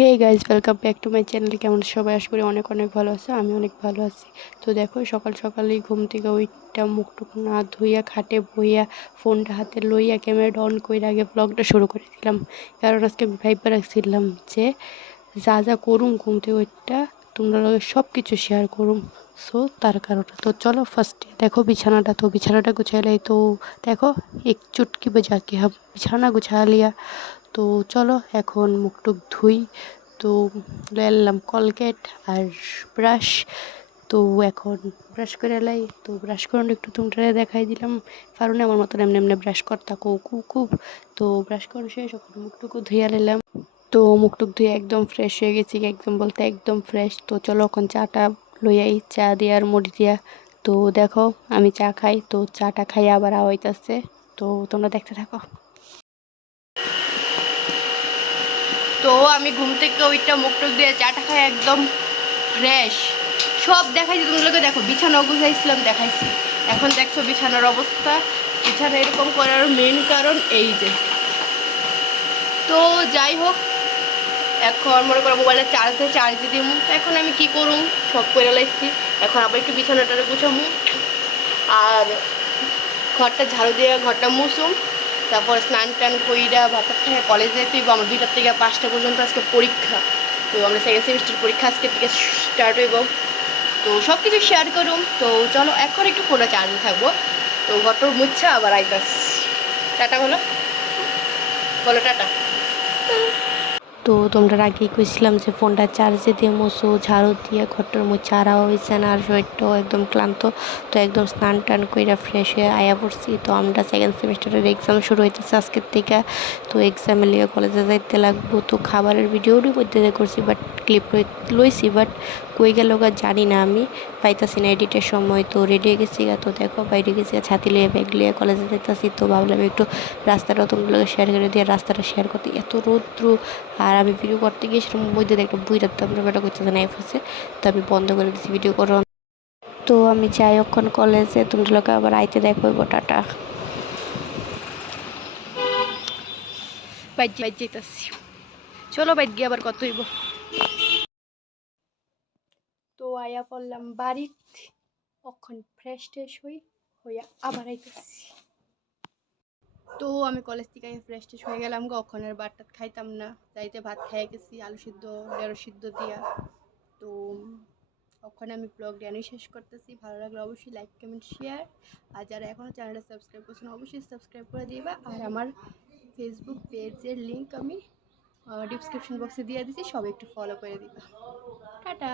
Hey guys welcome back to my channel কেমন সবাই? আশা করি অনেক অনেক ভালো আছে, আমি অনেক ভালো আছি। তো দেখো, সকাল সকালেই ঘুম থেকে ওইটা মুখটুকু না ধুইয়া, খাটে বইয়া ফোনটা হাতে লইয়া, ক্যামেরাটা অন করে আগে ব্লগটা শুরু করেছিলাম কারণ আজকে আমি ভাইবার রাখছিলাম যে যা যা করুম ঘুম থেকে ওইটা তোমরা সব কিছু শেয়ার করুম। সো তার কারণে। তো চলো ফার্স্টে দেখো বিছানাটা। তো বিছানাটা গুছাইলে তো দেখো, এক চুটকি বাজা কি হাম বিছানা গুছা লিয়া তো চলো এখন মুখ টুক ধুই। তো এলাম কলগেট আর ব্রাশ। তো এখন ব্রাশ করে এলাই। তো ব্রাশ করানো একটু তোমরা দেখাই দিলাম। কারণ আমার মতন এমনি এমনি ব্রাশ করতা কো খুব খুব তো ব্রাশ করানো শেষ, এখন মুখটুকু ধুইয়া নিলাম। তো মুখটুক ধুয়ে একদম ফ্রেশ হয়ে গেছি, একদম বলতে একদম ফ্রেশ তো চলো এখন চাটা লইয়াই, চা দিয়ে আর মুড়ি দিয়া। তো দেখো, আমি চা খাই। তো চাটা খাই আবার আওয়াইতেছে। তো তোমরা দেখতে থাকো। তো আমি ঘুম থেকে ওইটা মুখ টুক দিয়ে চাটা খাই একদম ফ্রেশ সব দেখাইছি তোমাদেরকে দেখো, বিছানা গুছাইছিলাম, দেখাইছি। এখন দেখছ বিছানার অবস্থা। বিছানা এরকম করার মেন কারণ এই যে। তো যাই হোক, এখন মনে করো মোবাইলে চার্জে চার্জ দিয়ে দিমু। তো এখন আমি কি করুম সব করে লাইছি। এখন আবার একটু বিছানাটা গুছামু। আর ঘরটা ঝাড়ু দিয়ে, ঘরটা মুছুম। তারপর স্নান টান কইরা ভাতার থেকে কলেজে হইব আমার দুইটার থেকে পাঁচটা পর্যন্ত আজকে পরীক্ষা। তো আমরা সেকেন্ড সেমিস্টার পরীক্ষা আজকে থেকে স্টার্ট হইব। তো সব কিছু শেয়ার করুম। তো চলো, এখন একটু ফোনে চার্জে থাকব। তো ঘরটার মুচ্ছা আবার আইতাস। টাটা বলো। বলো, টাটা। তো তোমরা আগেই কইছিলাম যে ফোনটা চার্জে দিয়ে মুছো, ঝাড়ু দিয়ে ঘরটার মধ্যে আরা হয়েছে না, আর শরীরটাও একদম ক্লান্ত। তো একদম স্নান টান কইরা ফ্রেশ হয়ে আয়া পড়ছি। তো আমরা সেকেন্ড সেমিস্টারের এক্সাম শুরু হইতেছে আজকের থেকে। তো এক্সামে লিয়ে কলেজে যাইতে লাগবো। তো খাবারের ভিডিওরই মধ্যে করছি বাট ক্লিপ লইছি বাট কই গেল জানি না আমি। পাইতাছি না এডিটের সময়। তো রেডি হয়ে গেছি তো দেখো, বাইরে গেছি ছাতি লিয়ে ব্যাগ লিয়ে কলেজে যেতেছি তো ভাবলাম একটু রাস্তাটা তোমাগুলোকে শেয়ার করে দিয়ে রাস্তাটা শেয়ার করতে এত রৌদ্র, আর আমি ভিডিও করতে গিয়েছিলাম মধ্যে একটা বই রাখতাম বেটা করতেছে না আছে তো আমি বন্ধ করে দিচ্ছি ভিডিও করো। তো আমি যাই অক্ষণ কলেজে তোমাগুলোকে আবার আইতে দেখব টাটা বাইক বাইক যেতেছি চলো বাইক গিয়ে আবার কত হইব। তো আয়া পড়লাম বাড়িত অক্ষণ ফ্রেশ ট্রেশ হই, হইয়া আবার আইতেছি। তো আমি কলেজ থেকে ফ্রেশ ট্রেশ হয়ে গেলাম গো। অক্ষণের বারটাত খাইতাম না। যাইতে ভাত খাইয়ে গেছি, আলু সিদ্ধ ঢেঁড়ো সিদ্ধ দিয়া। তো ওখানে আমি ব্লগ জ্ঞানই শেষ করতেছি। ভালো লাগলে অবশ্যই লাইক কমেন্ট শেয়ার আর যারা এখনও চ্যানেলটা সাবস্ক্রাইব করছেন অবশ্যই সাবস্ক্রাইব করে দিবা। আর আমার ফেসবুক পেজের লিঙ্ক আমি ডিসক্রিপশন বক্সে দিয়ে দিচ্ছি সবাই একটু ফলো করে দিবা। টাটা!